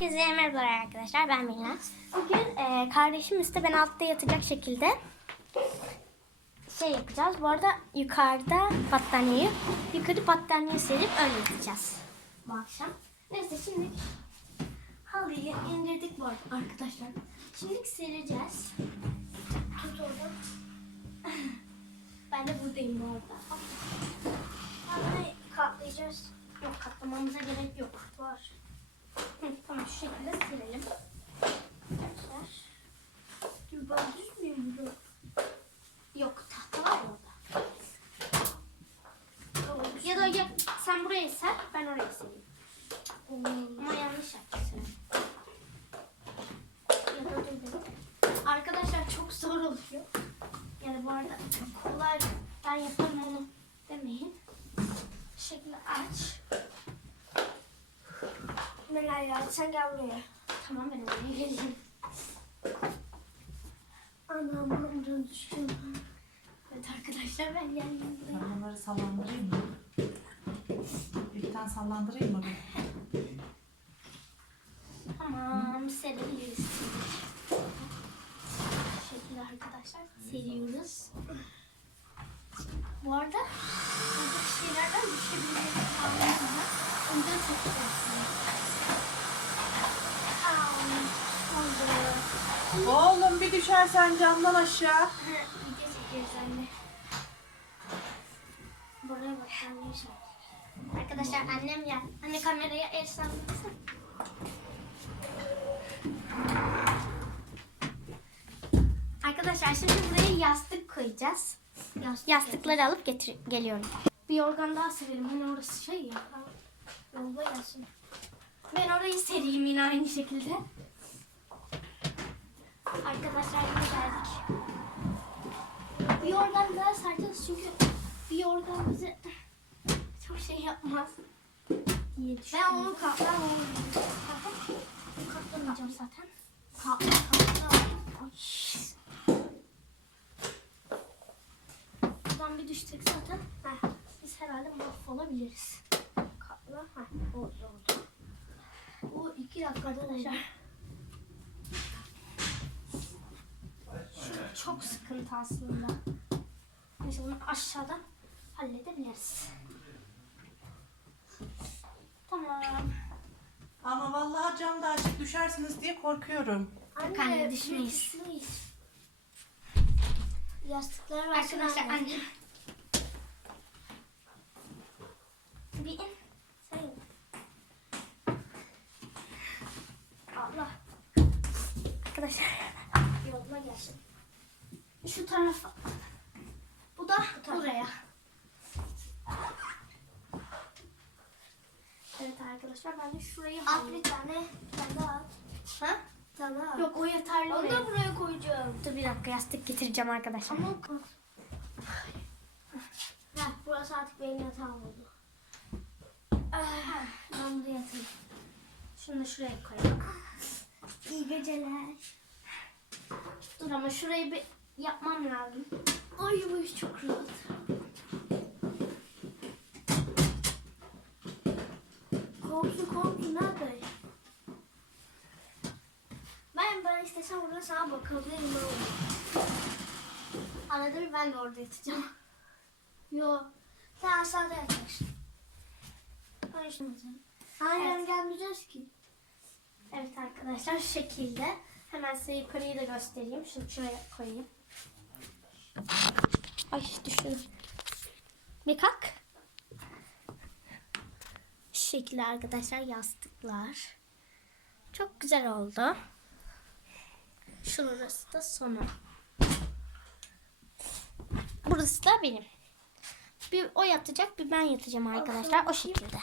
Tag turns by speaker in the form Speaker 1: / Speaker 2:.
Speaker 1: Herkese merhabalar arkadaşlar. Ben Mirnaz. Bugün e, kardeşim üstte ben altta yatacak şekilde şey yapacağız. Bu arada yukarıda battaniyeyi, yukarı battaniye serip öyle yatacağız bu akşam. Neyse şimdi halıyı indirdik bu arada arkadaşlar. Şimdi sereceğiz. Tut orada. ben de buradayım bu arada. Halıyı katlayacağız. Yok katlamamıza gerek yok. Var. Hı, tamam şu şekilde silelim. Arkadaşlar. Dur ben düz müyüm burada? Yok tahta var orada. Ya da ya, sen buraya ser ben oraya sereyim. Ama yanlış yaptın. Ya da dur dur. Arkadaşlar çok zor oluyor. Yani bu arada kolay ben yaparım onu demeyin. Şekilde aç. Meral ya sen gel buraya. Tamam ben oraya geleceğim. Anam buradan düştüm. Evet arkadaşlar ben geldim buraya.
Speaker 2: Ben bunları sallandırayım mı? İlkten sallandırayım mı?
Speaker 1: Tamam serebiliriz. Şekilde arkadaşlar seriyoruz. Bu arada buradaki şeylerden. Onu da çok güzel. Oldu.
Speaker 2: Oğlum bir düşersen camdan aşağı.
Speaker 1: Video çekiyoruz anne. Buraya bak annem şey. Arkadaşlar annem ya. Anne kameraya el sallasın. Arkadaşlar şimdi buraya yastık koyacağız. Yastıkları alıp getir geliyorum. Bir yorgan daha serelim. Hani orası şey ya. Yolda yatsın. Ben orayı sereyim yine aynı şekilde. Arkadaşlar yine geldik. Bir yorgan daha sereceğiz çünkü bir yorgan bize çok şey yapmaz diye. Ben onu kat, ben onu katlamayacağım zaten. Katla, katla. Ay. Buradan bir düşsek zaten heh, biz herhalde mahvolabiliriz. Katla. Heh, oldu oldu. Bu iki dakika arkadaşlar. Çok sıkıntı aslında. Neyse bunu aşağıdan halledebiliriz. Tamam.
Speaker 2: Ama vallahi camda açık düşersiniz diye korkuyorum.
Speaker 1: Anne, düşmeyiz.
Speaker 3: Yastıklar var.
Speaker 1: Arkadaşlar anne. Şu tarafa. Bu da buraya. Evet arkadaşlar ben de şurayı
Speaker 3: At bir tane. Tane at.
Speaker 1: Ha?
Speaker 3: Tane at.
Speaker 1: Yok o yeterli.
Speaker 3: Onu da buraya koyacağım.
Speaker 1: Dur bir dakika yastık getireceğim arkadaşlar.
Speaker 3: Ama Heh, burası artık benim yatağım oldu.
Speaker 1: Ah, ben buraya yatayım. Şunu da şuraya koyayım.
Speaker 3: İyi geceler.
Speaker 1: Dur ama şurayı bir yapmam lazım.
Speaker 3: Ay bu iş çok rahat. Korksun korksun nerede? Ben ben istesem burada sana bakabilirim.
Speaker 1: Arada bir ben de orada yatacağım.
Speaker 3: Yo. Sen aşağıda yatacaksın. Karışmayacağım. Hayır
Speaker 1: Evet.
Speaker 3: gelmeyeceğiz ki.
Speaker 1: Evet arkadaşlar şu şekilde. Hemen size yukarıyı da göstereyim. Şunu şuraya koyayım. Ay düştüm. Bir kalk. Şu şekilde arkadaşlar yastıklar. Çok güzel oldu. Şurası da sonu. Burası da benim. Bir o yatacak bir ben yatacağım arkadaşlar. O şekilde.